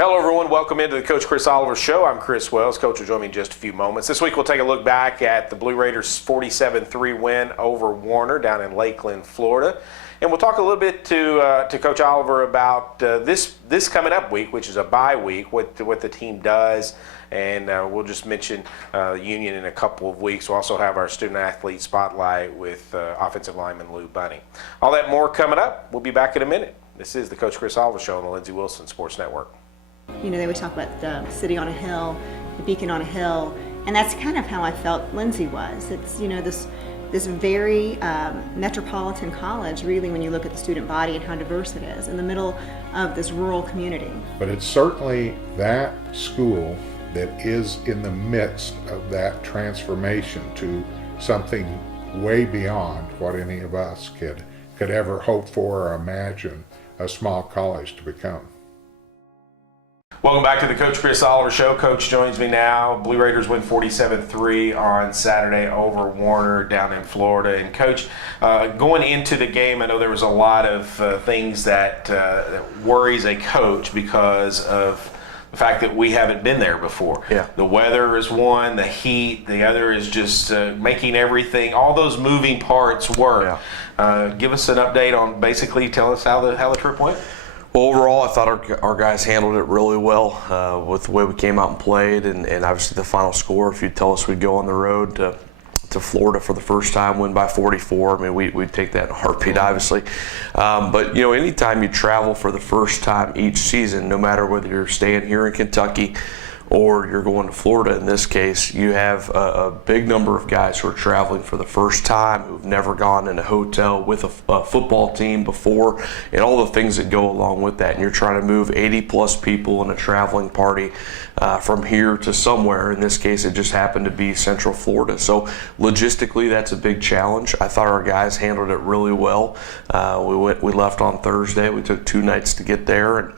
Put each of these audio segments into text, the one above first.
Hello, everyone. Welcome into the Coach Chris Oliver Show. I'm Chris Wells. Coach will join me in just a few moments. This week, we'll take a look back at the Blue Raiders' 47-3 win over Warner down in Lakeland, Florida. And we'll talk a little bit to Coach Oliver about this coming up week, which is a bye week, what the team does. And we'll just mention Union in a couple of weeks. We'll also have our student-athlete spotlight with offensive lineman Lou Bunning. All that more coming up. We'll be back in a minute. This is the Coach Chris Oliver Show on the Lindsey Wilson Sports Network. You know, they would talk about the city on a hill, the beacon on a hill, and that's kind of how I felt Lindsey was. It's, you know, this very metropolitan college, really, when you look at the student body and how diverse it is, in the middle of this rural community. But it's certainly that school that is in the midst of that transformation to something way beyond what any of us could ever hope for or imagine a small college to become. Welcome back to the Coach Chris Oliver Show. Coach joins me now. Blue Raiders win 47-3 on Saturday over Warner down in Florida. And Coach, going into the game, I know there was a lot of things that worries a coach because of the fact that we haven't been there before. Yeah. The weather is one, the heat, the other is just making everything, all those moving parts work. Yeah. Give us an update on, basically tell us how the trip went. Well, overall, I thought our guys handled it really well with the way we came out and played, and obviously the final score. If you'd tell us we'd go on the road to Florida for the first time, win by 44, I mean, we'd take that in a heartbeat, obviously. But, you know, anytime you travel for the first time each season, no matter whether you're staying here in Kentucky or you're going to Florida, in this case, you have a big number of guys who are traveling for the first time, who've never gone in a hotel with a football team before, and all the things that go along with that. And you're trying to move 80-plus people in a traveling party from here to somewhere. In this case, it just happened to be Central Florida. So logistically, that's a big challenge. I thought our guys handled it really well. We left on Thursday. We took 2 nights to get there, and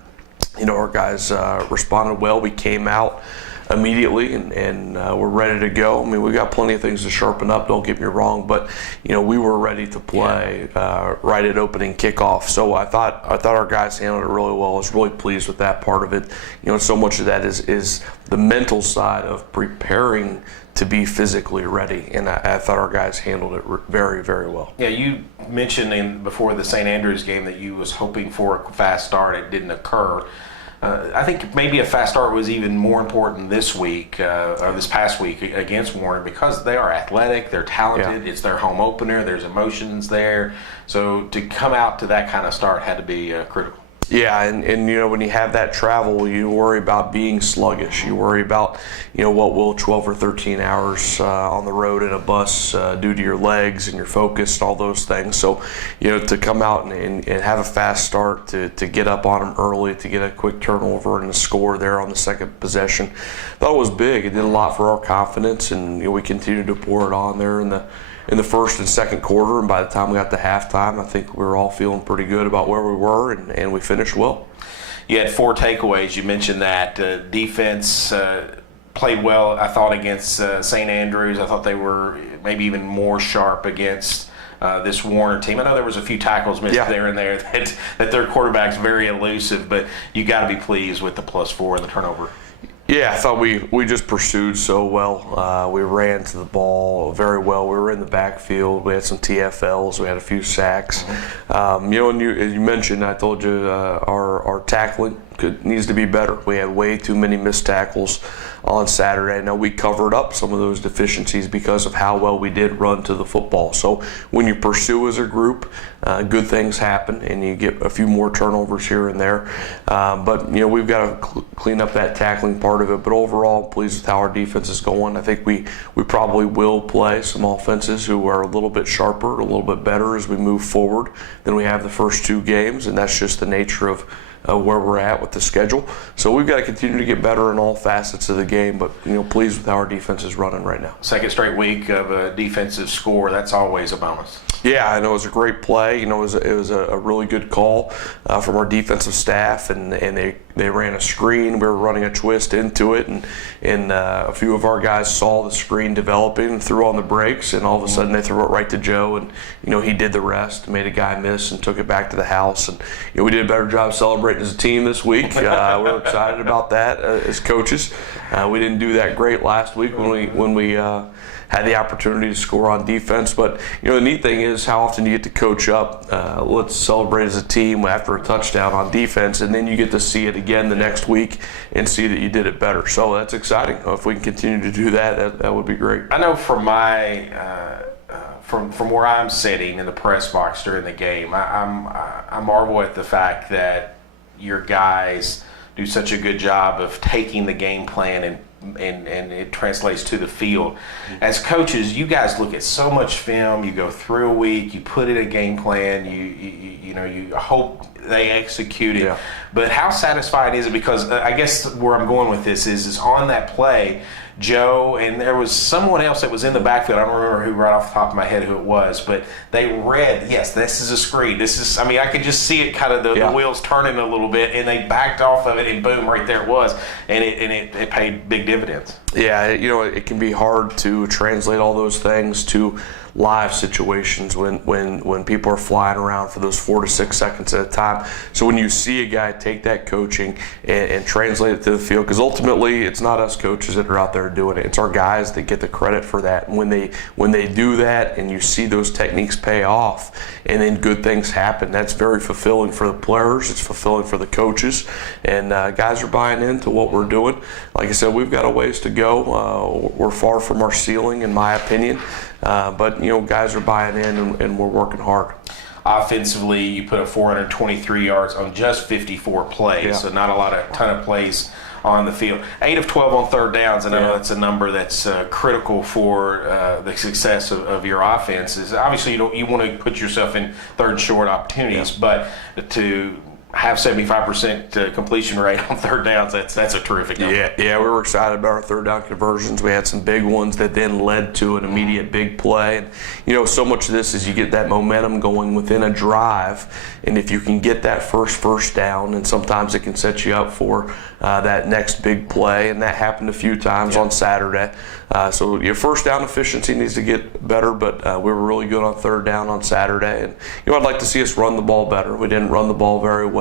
you know, our guys responded well. We came out immediately and we're ready to go. I mean, we've got plenty of things to sharpen up, don't get me wrong, but you know, we were ready to play right at opening kickoff. So I thought our guys handled it really well. I was really pleased with that part of it. You know, so much of that is the mental side of preparing to be physically ready, and I thought our guys handled it very, very well. Yeah, you mentioned before the St. Andrews game that you was hoping for a fast start. It didn't occur. I think maybe a fast start was even more important this week, or this past week against Warner, because they are athletic, they're talented, It's their home opener, there's emotions there. So to come out to that kind of start had to be critical. Yeah, and you know, when you have that travel, you worry about being sluggish. You worry about, you know, what will 12 or 13 hours on the road in a bus do to your legs and your focus, all those things. So, you know, to come out and have a fast start, to get up on them early, to get a quick turnover and a score there on the second possession, I thought it was big. It did a lot for our confidence, and you know, we continued to pour it on there in the first and second quarter, and by the time we got to halftime, I think we were all feeling pretty good about where we were, and we finished well. You had 4 takeaways. You mentioned that defense played well, I thought, against St. Andrews. I thought they were maybe even more sharp against this Warner team. I know there was a few tackles missed there and there, that their quarterback's very elusive, but you got to be pleased with the +4 and the turnover. Yeah, I thought we just pursued so well. We ran to the ball very well. We were in the backfield. We had some TFLs. We had a few sacks. You know, and as you mentioned, I told you our tackling needs to be better. We had way too many missed tackles on Saturday. Now, we covered up some of those deficiencies because of how well we did run to the football. So when you pursue as a group, good things happen, and you get a few more turnovers here and there. But, you know, we've got to clean up that tackling part of it. But overall, I'm pleased with how our defense is going. I think we probably will play some offenses who are a little bit sharper, a little bit better as we move forward than we have the first 2 games, and that's just the nature of where we're at with the schedule. So we've got to continue to get better in all facets of the game, but you know, pleased with how our defense is running right now. Second straight week of a defensive score, that's always a bonus. Yeah, I know it was a great play. You know, it was a really good call from our defensive staff, and they they ran a screen. We were running a twist into it, and a few of our guys saw the screen developing and threw on the brakes, and all of a sudden they threw it right to Joe, and he did the rest, made a guy miss, and took it back to the house. And we did a better job celebrating as a team this week. We're excited about that as coaches. We didn't do that great last week when we had the opportunity to score on defense. But the neat thing is how often you get to coach up. Let's celebrate as a team after a touchdown on defense, and then you get to see it again the next week and see that you did it better. So that's exciting. If we can continue to do that would be great. I know from from where I'm sitting in the press box during the game, I marvel at the fact that your guys do such a good job of taking the game plan and it translates to the field. As coaches, you guys look at so much film. You go through a week, you put in a game plan, you hope they execute it. Yeah. But how satisfying is it? Because I guess where I'm going with this is on that play, Joe, and there was someone else that was in the backfield. I don't remember who right off the top of my head who it was, but they read, yes, this is a screen. I could just see it kind of the wheels turning a little bit, and they backed off of it, and boom, right there it was. And it paid big dividends. Yeah, it can be hard to translate all those things to live situations when people are flying around for those 4 to 6 seconds at a time. So when you see a guy take that coaching and translate it to the field, because ultimately it's not us coaches that are out there doing it, it's our guys that get the credit for that. And when they do that and you see those techniques pay off and then good things happen, that's very fulfilling for the players, it's fulfilling for the coaches, and guys are buying into what we're doing. Like I said, we've got a ways to go. We're far from our ceiling, in my opinion. But guys are buying in, and we're working hard. Offensively, you put up 423 yards on just 54 plays, so not a ton of plays on the field. 8 of 12 on third downs, and I know that's a number that's critical for the success of your offenses. Obviously, you want to put yourself in third and short opportunities, but to have 75% completion rate on third downs, that's a terrific number. Yeah, we were excited about our third down conversions. We had some big ones that then led to an immediate big play. And so much of this is you get that momentum going within a drive, and if you can get that first down, and sometimes it can set you up for that next big play, and that happened a few times on Saturday. So your first down efficiency needs to get better, but we were really good on third down on Saturday. And I'd like to see us run the ball better. We didn't run the ball very well.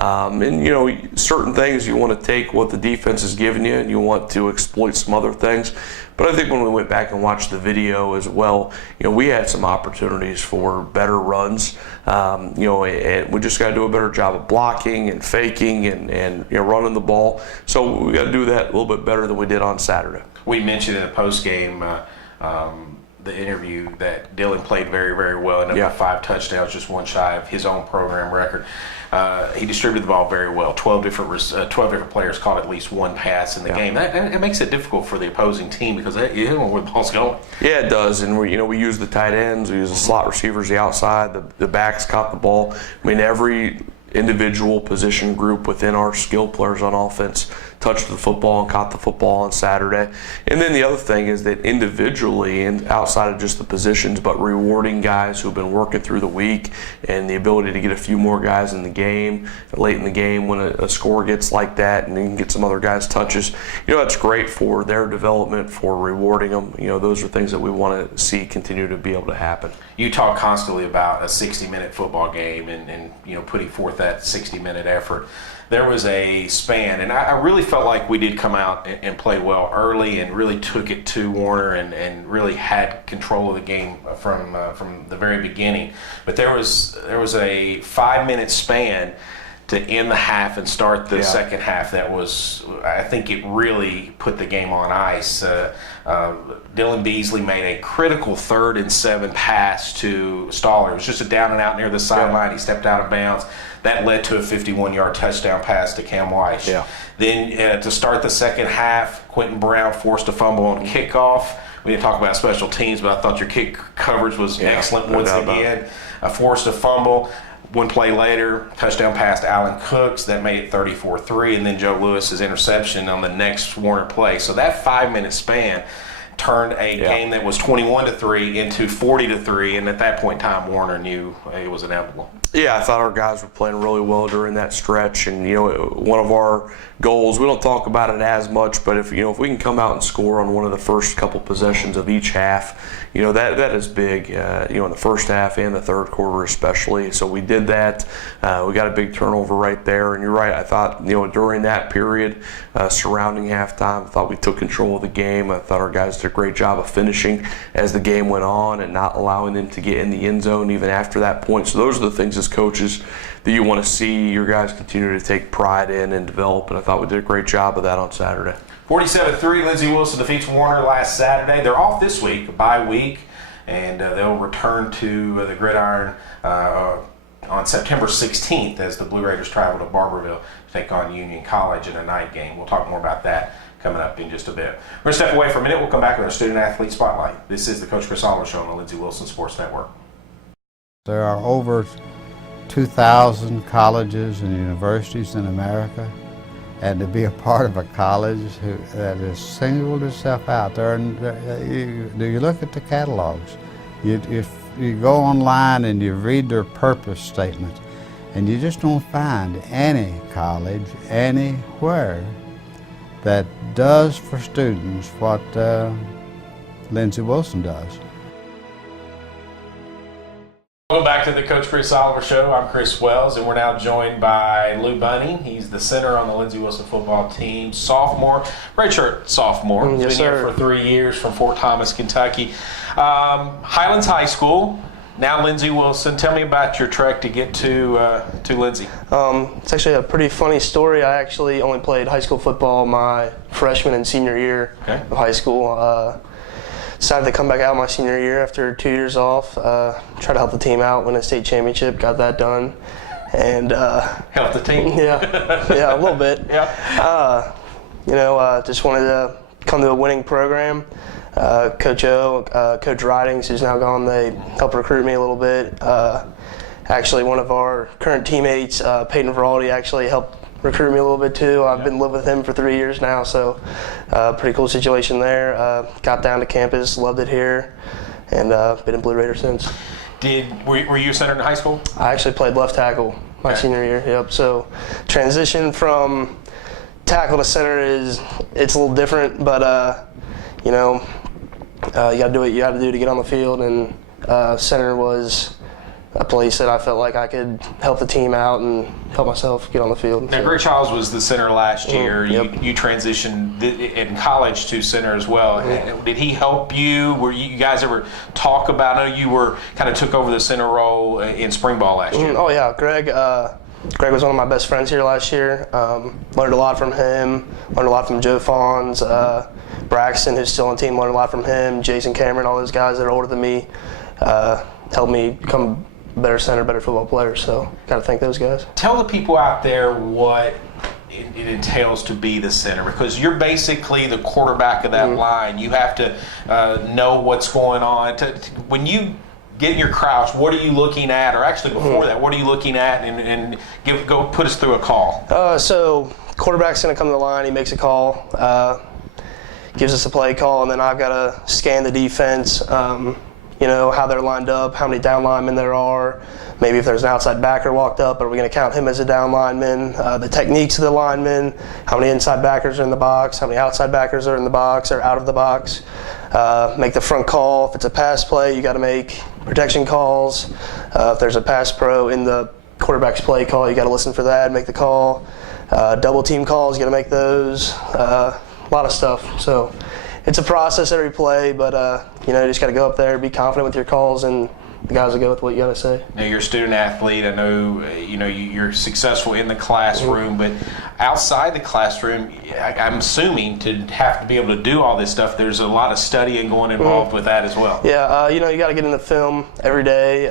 And certain things you want to take what the defense is giving you, and you want to exploit some other things. But I think when we went back and watched the video as well, we had some opportunities for better runs. And we just got to do a better job of blocking and faking and running the ball. So we got to do that a little bit better than we did on Saturday. We mentioned in the post game the interview that Dylan played very, very well, and up with 5 touchdowns, just one shy of his own program record. He distributed the ball very well. 12 different players caught at least one pass in the game. That makes it difficult for the opposing team because you don't know where the ball's going. Yeah, it does. And we use the tight ends, we use the slot receivers, the outside, the backs caught the ball. I mean, every individual position group within our skill players on offense touched the football and caught the football on Saturday. And then the other thing is that individually and outside of just the positions, but rewarding guys who've been working through the week and the ability to get a few more guys in the game, late in the game when a score gets like that, and you can get some other guys touches. That's great for their development, for rewarding them. Those are things that we want to see continue to be able to happen. You talk constantly about a 60-minute football game and putting forth that 60-minute effort. There was a span, and I really felt like we did come out and play well early and really took it to Warner and really had control of the game from the very beginning. But there was a 5-minute span to end the half and start the second half. That was, I think it really put the game on ice. Dylan Beasley made a critical 3rd and 7 pass to Stoller. It was just a down and out near the sideline. He stepped out of bounds. That led to a 51-yard touchdown pass to Cam Weiss. Yeah. Then to start the second half, Quentin Brown forced a fumble on kickoff. We didn't talk about special teams, but I thought your kick coverage was excellent once again. Forced a fumble. One play later, touchdown pass to Allen Cooks. That made it 34-3, and then Joe Lewis's interception on the next Warner play. So that 5-minute span turned a game that was 21-3 into 40-3, and at that point in time, Warner knew it was inevitable. Yeah, I thought our guys were playing really well during that stretch, and one of our goals, we don't talk about it as much, but if we can come out and score on one of the first couple possessions of each half, that is big. In the first half and the third quarter especially. So we did that. We got a big turnover right there, and you're right. I thought during that period surrounding halftime, I thought we took control of the game. I thought our guys did a great job of finishing as the game went on and not allowing them to get in the end zone even after that point. So those are the things as coaches that you want to see your guys continue to take pride in and develop, and I thought we did a great job of that on Saturday. 47-3, Lindsey Wilson defeats Warner last Saturday. They're off this week, a bye week, and they'll return to the gridiron on September 16th as the Blue Raiders travel to Barberville to take on Union College in a night game. We'll talk more about that coming up in just a bit. We're going to step away for a minute. We'll come back with our Student Athlete Spotlight. This is the Coach Chris Oliver Show on the Lindsey Wilson Sports Network. There are over 2,000 colleges and universities in America, and to be a part of a college that has singled itself out. You look at the catalogs, if you go online and you read their purpose statement, and you just don't find any college anywhere that does for students what Lindsey Wilson does. Welcome back to the Coach Chris Oliver Show. I'm Chris Wells, and we're now joined by Lou Bunning. He's the center on the Lindsey Wilson football team, sophomore, redshirt sophomore. He's been here for 3 years from Fort Thomas, Kentucky. Highlands High School, now Lindsey Wilson. Tell me about your trek to get to Lindsey. It's actually a pretty funny story. I actually only played high school football my freshman and senior year of high school. Decided to come back out my senior year after 2 years off, try to help the team out, win a state championship, got that done. And help the team? Yeah, a little bit. Yeah. Just wanted to come to a winning program. Coach O, Coach Ridings, who's now gone, they helped recruit me a little bit. Actually, one of our current teammates, Peyton Veraldi, actually helped recruit me a little bit too. I've been living with him for 3 years now, so pretty cool situation there. Got down to campus, loved it here, and been a Blue Raider since. Were you a center in high school? I actually played left tackle my senior year. Yep. So transition from tackle to center it's a little different, but you got to do what you got to do to get on the field, and center was a place that I felt like I could help the team out and help myself get on the field. Now, Greg Childs was the center last year. Yep. You transitioned in college to center as well. Did he help you? Were you guys ever talk about? I know you kind of took over the center role in spring ball last year. Oh yeah, Greg was one of my best friends here last year. Learned a lot from him. Learned a lot from Joe Fawns, Braxton, who's still on the team. Learned a lot from him. Jason Cameron, all those guys that are older than me, helped me become better center, better football player, so got to thank those guys. Tell the people out there what it entails to be the center, because you're basically the quarterback of that line. You have to know what's going on. When you get in your crouch, what are you looking at, or actually before that, what are you looking at, and go put us through a call. So quarterback's going to come to the line, he makes a call, gives us a play call, and then I've got to scan the defense, how they're lined up, how many down linemen there are, maybe if there's an outside backer walked up, are we going to count him as a down lineman, the techniques of the linemen, how many inside backers are in the box, how many outside backers are in the box or out of the box, make the front call. If it's a pass play, you got to make protection calls. If there's a pass pro in the quarterback's play call, you got to listen for that, make the call. Double team calls, you got to make those. A lot of stuff. So it's a process every play, but you just got to go up there, be confident with your calls, and the guys will go with what you got to say. Now, you're a student athlete. I know you're successful in the classroom, but outside the classroom, I'm assuming to have to be able to do all this stuff, there's a lot of studying going involved with that as well. Yeah, you got to get in the film every day,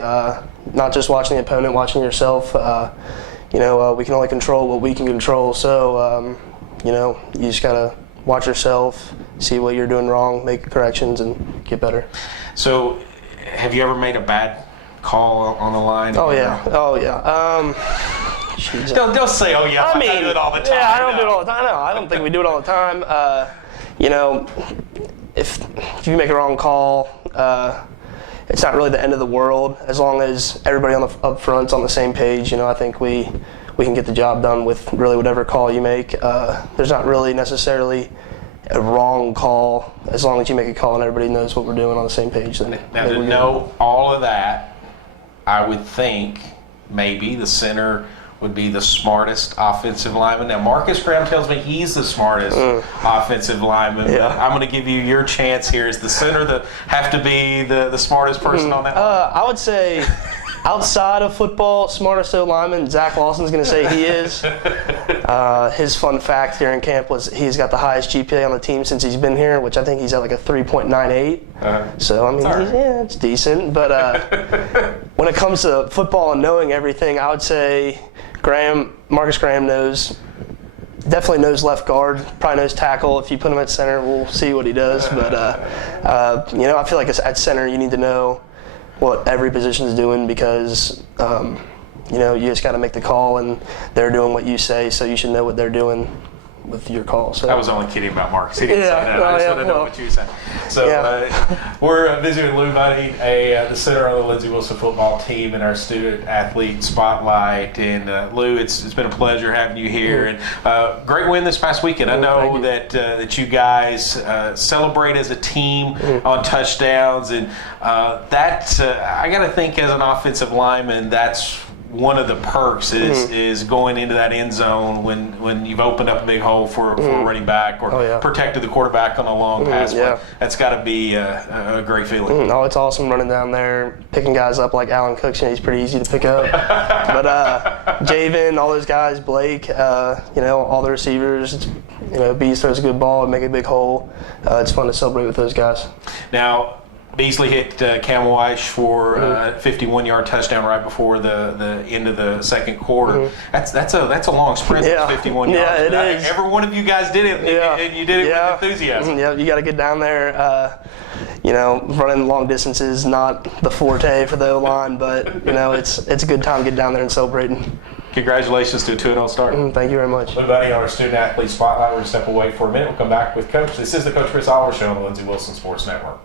not just watching the opponent, watching yourself. We can only control what we can control, so you just got to watch yourself, see what you're doing wrong, make corrections, and get better. So, have you ever made a bad call on the line? Oh yeah. Don't say, oh yeah, I do it all the time. Yeah, I don't do it all the time. No, I don't think we do it all the time. if you make a wrong call, it's not really the end of the world as long as everybody up front's on the same page. I think we can get the job done with really whatever call you make. There's not really necessarily a wrong call as long as you make a call and everybody knows what we're doing on the same page. Then Now, to know all of that, I would think maybe the center would be the smartest offensive lineman. Now, Marcus Graham tells me he's the smartest offensive lineman. Yeah. I'm going to give you your chance here. Is the center have to be the smartest person on that line? I would say outside of football, smartest lineman, Zach Lawson's going to say he is. His fun fact during camp was he's got the highest GPA on the team since he's been here, which I think he's at like a 3.98. So, I mean, it's decent. But when it comes to football and knowing everything, I would say Marcus Graham definitely knows left guard, probably knows tackle. If you put him at center, we'll see what he does. But, I feel like at center you need to know what every position is doing because, you just got to make the call and they're doing what you say, so you should know what they're doing with your call. So I was only kidding about Marcus. He didn't say that. I just want to know what you said. So we're visiting with Lou Bunning, the center on the Lindsey Wilson football team in our student athlete spotlight. And Lou, it's been a pleasure having you here. And great win this past weekend. I know that you guys celebrate as a team on touchdowns, and I got to think as an offensive lineman, that's one of the perks is going into that end zone when you've opened up a big hole for a running back or protected the quarterback on a long pass. That's got to be a great feeling. Oh, it's awesome running down there, picking guys up like Alan Cooks. He's pretty easy to pick up. But Javen, all those guys, Blake, all the receivers. Bees throws a good ball and make a big hole. It's fun to celebrate with those guys. Now, Beasley hit Camel Weish for a 51-yard touchdown right before the end of the second quarter. That's a long sprint. 51 yards. Yeah, it is. Every one of you guys did it, and you did it with enthusiasm. Yeah, you got to get down there. Running long distances not the forte for the O-line, but it's a good time to get down there and celebrating. Congratulations to a 2-0 start. Thank you very much. Lou Bunning on our student athlete spotlight. We're going to step away for a minute. We'll come back with Coach. This is the Coach Chris Oliver Show on the Lindsey Wilson Sports Network.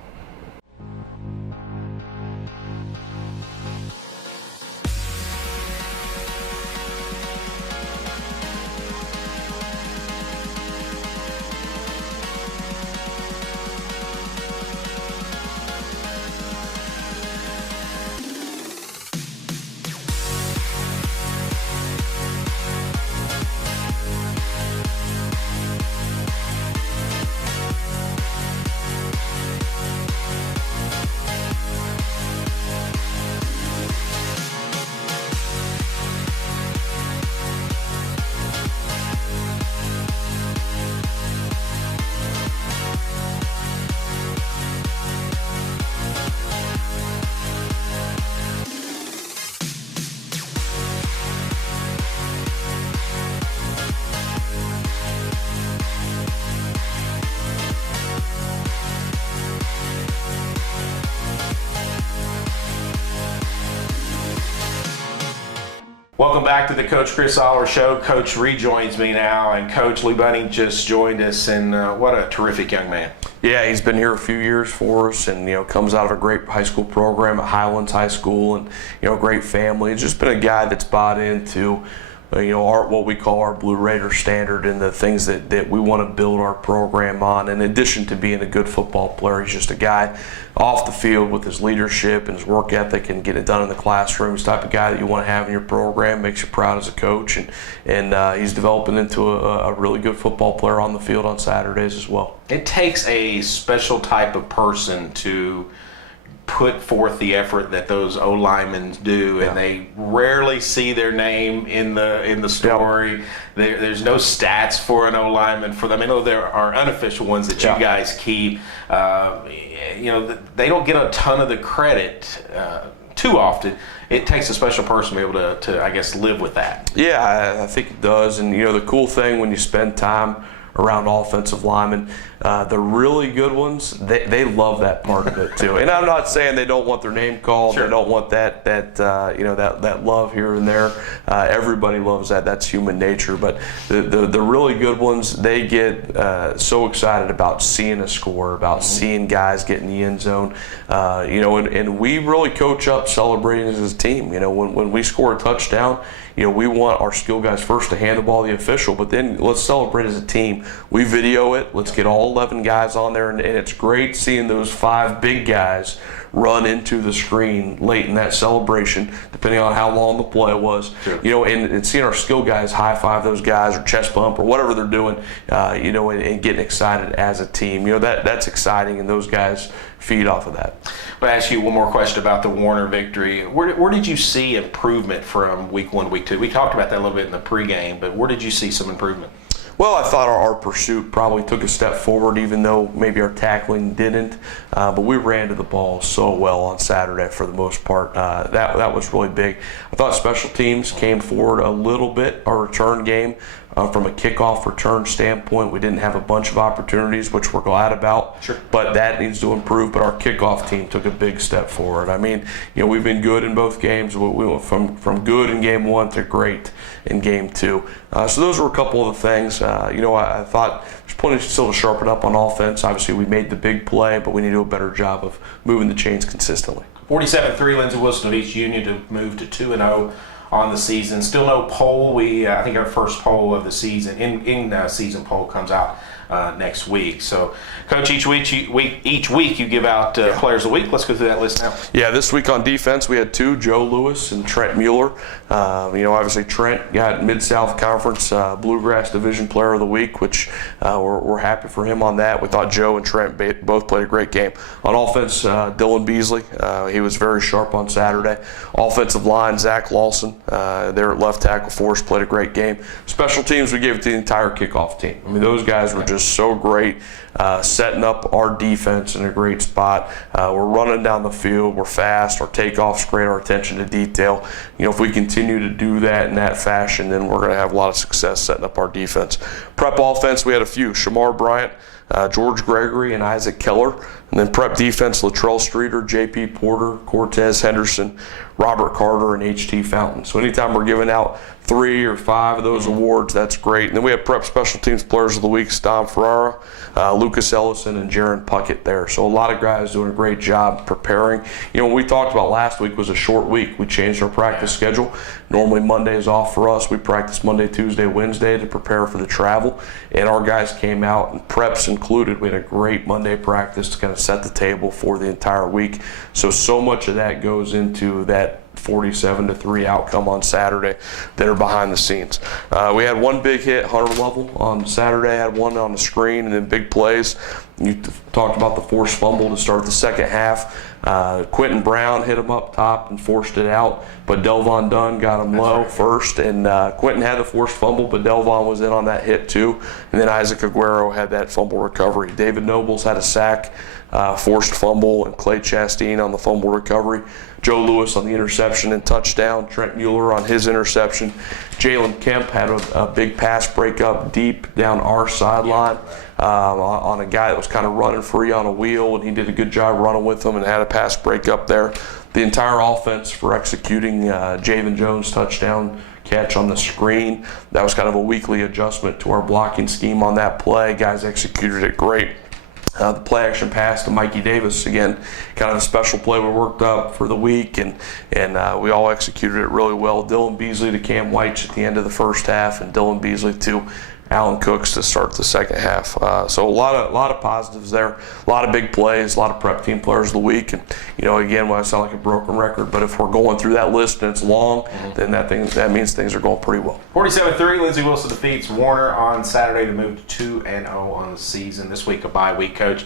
Welcome back to the Coach Chris Oliver Show. Coach rejoins me now, and Coach Lou Bunning just joined us, and what a terrific young man. Yeah, he's been here a few years for us, and comes out of a great high school program at Highlands High School, and great family. He's just been a guy that's bought into what we call our Blue Raider standard and the things that we want to build our program on. In addition to being a good football player, he's just a guy off the field with his leadership and his work ethic and get it done in the classroom. He's the type of guy that you want to have in your program, makes you proud as a coach, and he's developing into a really good football player on the field on Saturdays as well. It takes a special type of person to put forth the effort that those O-linemen do, and they rarely see their name in the story. There's no stats for an O-lineman for them. I know there are unofficial ones that you guys keep. They don't get a ton of the credit too often. It takes a special person to be able to I guess, live with that. Yeah, I think it does. And the cool thing when you spend time around offensive linemen. The really good ones, they love that part of it too. And I'm not saying they don't want their name called. Sure. They don't want that love here and there. Everybody loves that. That's human nature. But the really good ones, they get so excited about seeing a score, about seeing guys get in the end zone. And we really coach up celebrating as a team. When we score a touchdown, we want our skill guys first to hand the ball to the official, but then let's celebrate as a team. We video it. Let's get all 11 guys on there, and it's great seeing those 5 big guys run into the screen late in that celebration, depending on how long the play was. Sure. And seeing our skill guys high five those guys or chest bump or whatever they're doing, and getting excited as a team. That's exciting, and those guys feed off of that. I'll ask you one more question about the Warner victory. Where did you see improvement from week 1, week 2? We talked about that a little bit in the pregame, but where did you see some improvement? Well, I thought our pursuit probably took a step forward, even though maybe our tackling didn't. But we ran to the ball so well on Saturday for the most part. That was really big. I thought special teams came forward a little bit. Our return game, from a kickoff return standpoint, we didn't have a bunch of opportunities, which we're glad about. Sure. But that needs to improve. But our kickoff team took a big step forward. I mean, we've been good in both games. We went from good in game 1 to great in game 2. So those were a couple of the things. I thought there's plenty still to sharpen up on offense. Obviously, we made the big play, but we need to do a better job of moving the chains consistently. 47-3, Lindsey Wilson of East Union to move to 2-0 on the season. Still no poll. I think our first poll of the season, in season poll, comes out next week. So, Coach, each week you give out players of the week. Let's go through that list now. Yeah, this week on defense we had 2, Joe Lewis and Trent Mueller. Obviously Trent got Mid-South Conference Bluegrass Division Player of the Week, which we're happy for him on that. We thought Joe and Trent both played a great game. On offense, Dylan Beasley, he was very sharp on Saturday. Offensive line, Zach Lawson, their left tackle for us, played a great game. Special teams, we gave it to the entire kickoff team. I mean, those guys were just so great, setting up our defense in a great spot. We're running down the field, we're fast, our takeoff's great, our attention to detail. If we continue to do that in that fashion, then we're going to have a lot of success setting up our defense. Prep offense, we had a few: Shamar Bryant, George Gregory, and Isaac Keller. And then prep defense, Latrell Streeter, J.P. Porter, Cortez Henderson, Robert Carter, and H.T. Fountain. So anytime we're giving out 3 or 5 of those awards, that's great. And then we have prep special teams players of the week: Stom Ferrara, Lucas Ellison, and Jaron Puckett there. So a lot of guys doing a great job preparing. What we talked about last week was a short week. We changed our practice schedule. Normally Monday is off for us. We practice Monday, Tuesday, Wednesday to prepare for the travel. And our guys came out, and preps included. We had a great Monday practice to kind of set the table for the entire week. So much of that goes into that 47-3 outcome on Saturday that are behind the scenes. We had one big hit, Hunter Lovell, on Saturday, had one on the screen, and then big plays. You talked about the forced fumble to start the second half. Quentin Brown hit him up top and forced it out, but Delvon Dunn got him low first, and Quentin had the forced fumble, but Delvon was in on that hit too. And then Isaac Aguero had that fumble recovery. David Nobles had a sack, forced fumble, and Clay Chastain on the fumble recovery. Joe Lewis on the interception and touchdown. Trent Mueller on his interception. Jalen Kemp had a big pass breakup deep down our sideline on a guy that was kind of running free on a wheel, and he did a good job running with him and had a pass breakup there. The entire offense for executing Javen Jones' touchdown catch on the screen. That was kind of a weekly adjustment to our blocking scheme on that play. Guys executed it great. The play action pass to Mikey Davis, again, kind of a special play we worked up for the week, and we all executed it really well. Dylan Beasley to Cam White at the end of the first half, and Dylan Beasley to Alan Cooks to start the second half. So a lot of positives there, a lot of big plays, a lot of prep team players of the week. And again, when I sound like a broken record, but if we're going through that list and it's long, then that means things are going pretty well. 47-3, Lindsey Wilson defeats Warner on Saturday to move to 2-0 on the season. This week a bye week, Coach.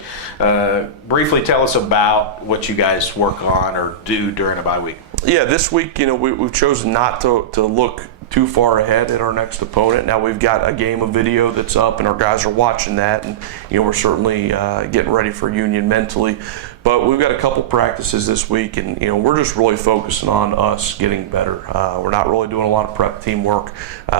Briefly tell us about what you guys work on or do during a bye week. Yeah, this week, we've chosen not to look too far ahead at our next opponent. Now we've got a game of video that's up, and our guys are watching that, and we're certainly getting ready for Union mentally. But we've got a couple practices this week, and we're just really focusing on us getting better. We're not really doing a lot of prep team work.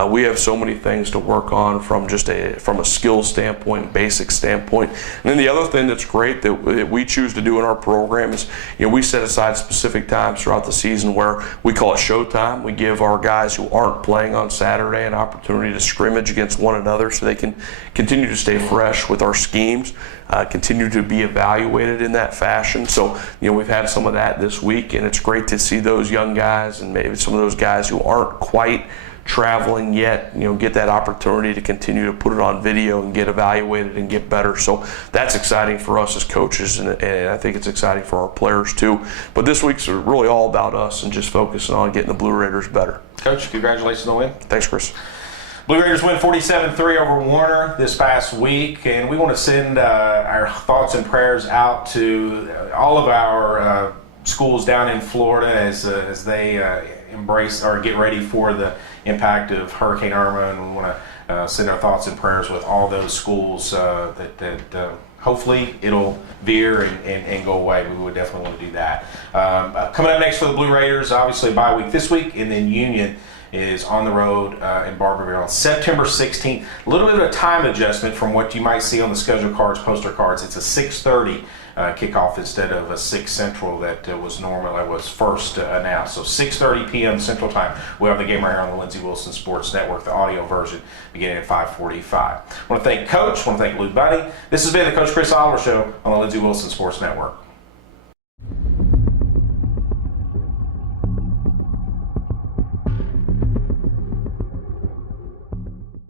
We have so many things to work on from a skill standpoint, basic standpoint. And then the other thing that's great that we choose to do in our program is, we set aside specific times throughout the season where we call it showtime. We give our guys who aren't playing on Saturday an opportunity to scrimmage against one another so they can continue to stay fresh with our schemes, continue to be evaluated in that fashion. So, we've had some of that this week, and it's great to see those young guys and maybe some of those guys who aren't quite traveling yet, get that opportunity to continue to put it on video and get evaluated and get better. So that's exciting for us as coaches, and I think it's exciting for our players too. But this week's really all about us and just focusing on getting the Blue Raiders better. Coach, congratulations on the win. Thanks, Chris. Blue Raiders win 47-3 over Warner this past week, and we want to send our thoughts and prayers out to all of our schools down in Florida as they embrace or get ready for the impact of Hurricane Irma, and we want to send our thoughts and prayers with all those schools that hopefully it'll veer and go away. We would definitely want to do that. Coming up next for the Blue Raiders, obviously bye week this week, and then Union is on the road in Barberville on September 16th. A little bit of a time adjustment from what you might see on the schedule cards, poster cards. It's a 6:30 kickoff instead of a 6 Central that was first announced. So 6:30 p.m. Central Time. We'll have the game right here on the Lindsey Wilson Sports Network, the audio version, beginning at 5:45. I want to thank Coach. I want to thank Lou Bunning. This has been the Coach Chris Oliver Show on the Lindsey Wilson Sports Network.